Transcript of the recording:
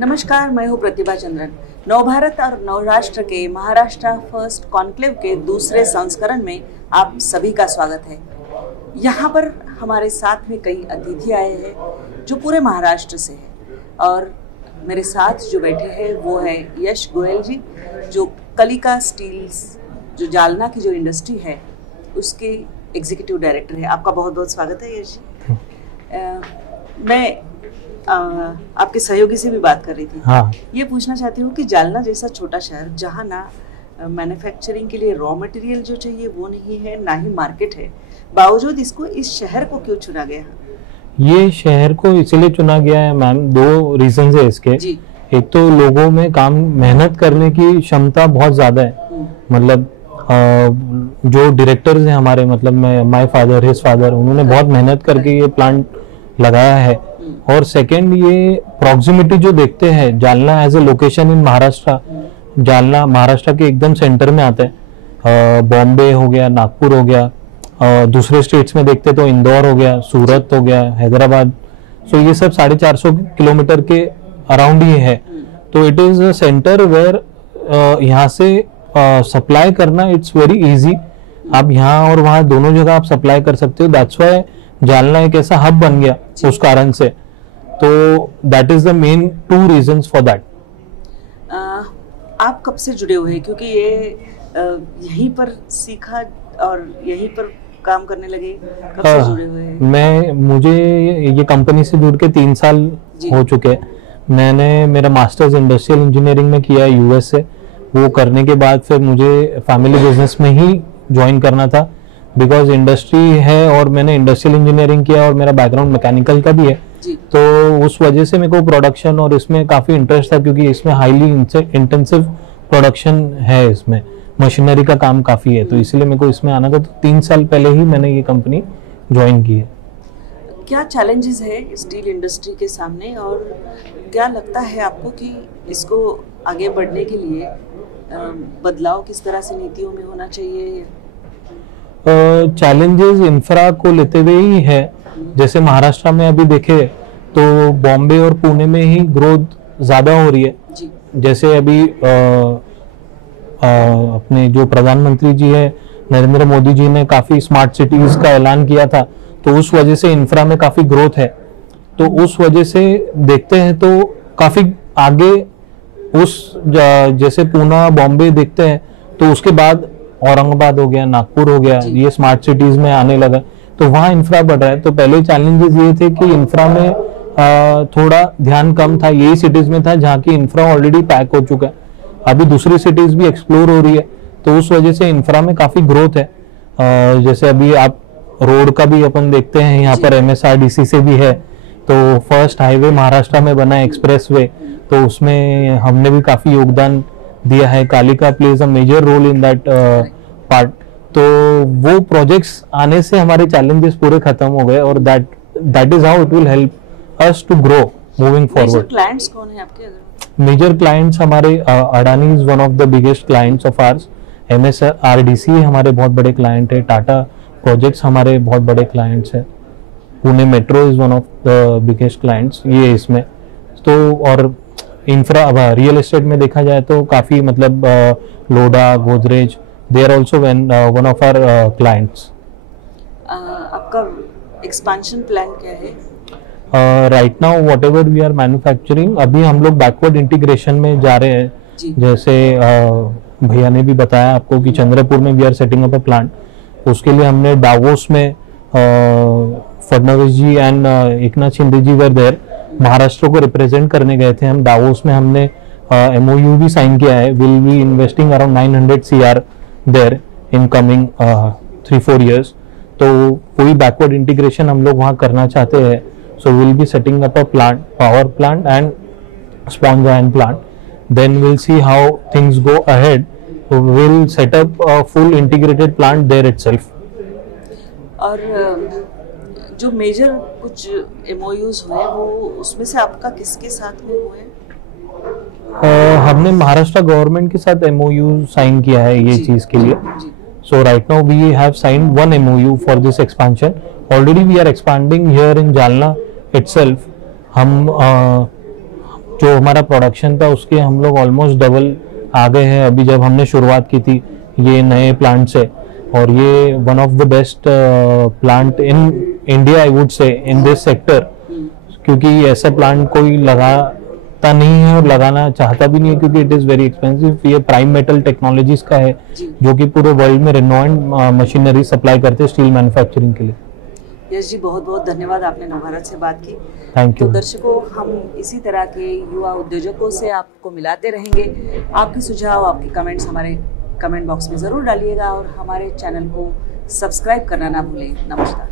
नमस्कार, मैं हूँ प्रतिभा चंद्रन। नवभारत और नवराष्ट्र के महाराष्ट्र फर्स्ट कॉन्क्लेव के दूसरे संस्करण में आप सभी का स्वागत है। यहाँ पर हमारे साथ में कई अतिथि आए हैं जो पूरे महाराष्ट्र से हैं और मेरे साथ जो बैठे हैं वो है यश गोयल जी, जो कलिका स्टील्स जो जालना की जो इंडस्ट्री है उसके एग्जीक्यूटिव डायरेक्टर है। आपका बहुत बहुत स्वागत है यश जी। मैं आपके सहयोगी से भी बात कर रही थी। हाँ। ये पूछना चाहती हूँ कि जालना जैसा छोटा शहर जहाँ ना मैन्युफैक्चरिंग के लिए रॉ मटेरियल जो चाहिए वो नहीं है, ना ही मार्केट है, बावजूद इसको इस शहर को क्यों चुना गया? ये शहर को इसलिए चुना गया है मैम, दो रीजन है इसके जी। एक तो लोगों में काम मेहनत करने की क्षमता बहुत ज्यादा है। मतलब जो डायरेक्टर्स हैं हमारे, मतलब माय फादर, हिज फादर, उन्होंने बहुत मेहनत करके ये प्लांट लगाया है। और सेकंड, ये प्रॉक्सिमिटी जो देखते हैं, Jalna as a location in Maharashtra, Jalna Maharashtra के एकदम सेंटर में आता है। बॉम्बे हो गया, नागपुर हो गया, दूसरे स्टेट्स में देखते तो इंदौर हो गया, सूरत हो गया, हैदराबाद, सो ये सब 450 किलोमीटर के अराउंड ही है। तो it is a centre where यहाँ से सप्लाई करना इट्स वेरी इजी। आप यहाँ और वहाँ दोनों जगह आप सप्लाई कर सकते हो। दैट्स व्हाई जालना एक ऐसा हब बन गया उस कारण से। तो that is the main two reasons for that. आप कब से जुड़े हुए हैं? क्योंकि ये यहीं पर सीखा और यहीं पर काम करने लगे, कब से जुड़े हुए हैं? मुझे ये कंपनी से जुड़ के 3 साल हो चुके हैं। मैंने मेरा मास्टर्स इंडस्ट्रियल इंजीनियरिंग में किया यूएस से। वो करने के बाद फिर मुझे फैमिली बिजनेस में ही ज्वाइन करना था, बिकॉज इंडस्ट्री है और मैंने इंडस्ट्रियल इंजीनियरिंग किया और मेरा बैकग्राउंड मैकेनिकल का भी है। तो उस वजह से मेरे को प्रोडक्शन और इसमें काफी इंटरेस्ट था, क्योंकि इसमें हाईली इंटेंसिव प्रोडक्शन है, इसमें मशीनरी का काम काफी है, तो इसलिए मेरे को इसमें आना था। तो 3 साल पहले ही मैंने ये कंपनी ज्वाइन की है। क्या चैलेंजेस है स्टील इंडस्ट्री के सामने और क्या लगता है आपको कि इसको आगे बढ़ने के लिए बदलाव किस तरह से नीतियों में होना चाहिए? चैलेंजेस इंफ्रा को लेते हुए ही है। जैसे महाराष्ट्र में अभी देखे तो बॉम्बे और पुणे में ही ग्रोथ ज्यादा हो रही है जी। जैसे अभी अपने जो प्रधानमंत्री जी है नरेंद्र मोदी जी ने काफी स्मार्ट सिटीज का ऐलान किया था, तो उस वजह से इंफ्रा में काफी ग्रोथ है। तो उस वजह से देखते हैं तो काफी आगे उस जैसे पुणे बॉम्बे देखते हैं तो उसके बाद औरंगाबाद हो गया, नागपुर हो गया, ये स्मार्ट सिटीज में आने लगा, तो वहाँ इंफ्रा बढ़ रहा है। तो पहले चैलेंजेस ये थे कि इंफ्रा में थोड़ा ध्यान कम था, यही सिटीज में था जहाँ की इंफ्रा ऑलरेडी पैक हो चुका है। अभी दूसरी सिटीज भी एक्सप्लोर हो रही है, तो उस वजह से इंफ्रा में काफी ग्रोथ है। जैसे अभी आप रोड का भी अपन देखते हैं, यहाँ पर MSRDC से भी है, तो फर्स्ट हाईवे महाराष्ट्र में बना है, एक्सप्रेस वे, तो उसमें हमने भी काफी योगदान दिया है। Kalika plays a major role in that part. तो वो प्रोजेक्ट्स आने से हमारे चैलेंजेस पूरे खत्म हो गए और that is how it will help us to grow moving forward. Clients कौन है आपके? मेजर क्लाइंट्स हमारे Adani is one of the biggest clients of ours, MSRDC हमारे बहुत बड़े क्लाइंट है, टाटा प्रोजेक्ट्स हमारे बहुत बड़े क्लाइंट्स है, Pune metro is one of the biggest clients ये इसमें। तो और इंफ्रा रियल एस्टेट में देखा जाए तो काफी मतलब Lodha, Godrej, they are also one of our clients. आपका एक्सपेंशन प्लान क्या है? Right now whatever we are manufacturing, अभी हम लोग बैकवर्ड इंटीग्रेशन में जा रहे हैं। जैसे भैया ने भी बताया आपको कि चंद्रपुर में we are setting up a plant. उसके लिए हमने डावोस में Fadnavis ji and Eknath Shinde ji were there, Maharashtra को रिप्रेजेंट करने गए थे हम डावोस में। हमने MOU भी साइन किया है, will be investing around 900 CR there in coming 3-4 years। तो कोई बैकवर्ड इंटीग्रेशन हम लोग वहाँ करना चाहते हैं। So will be setting up a plant, power plant and sponge iron plant. Then will see how things go ahead, will set up a full integrated plant there itself. और जो major कुछ MOUs हुए वो उसमें से आपका किसके साथ में हुए? हमने महाराष्ट्र गवर्नमेंट के साथ MOU साइन किया है ये चीज के लिए। So right now we have signed 1 MOU for this expansion. Already we are expanding here in Jalna itself. हम जो हमारा प्रोडक्शन था उसके हम लोग ऑलमोस्ट डबल आ गए हैं अभी, जब हमने शुरुआत की थी ये नए प्लांट से। और ये one of the best plant in India I would say in this sector, क्योंकि ऐसा प्लांट कोई लगाता नहीं है और लगाना चाहता भी नहीं है, क्योंकि इट इज़ वेरी एक्सपेंसिव। ये प्राइम मेटल टेक्नोलॉजीज का है जो कि पूरे वर्ल्ड में रिनोवेंड मशीनरी सप्लाई करते हैं स्टील मैन्युफैक्चरिंग के लिए। यश जी, बहुत बहुत धन्यवाद, आपने नवभारत से बात की। Thank you. तो दर्शकों, हम इसी तरह के युवा उद्योजकों से आपको मिलाते रहेंगे। आपके सुझाव, आपके कमेंट्स हमारे कमेंट बॉक्स में ज़रूर डालिएगा और हमारे चैनल को सब्सक्राइब करना ना भूलें। नमस्कार।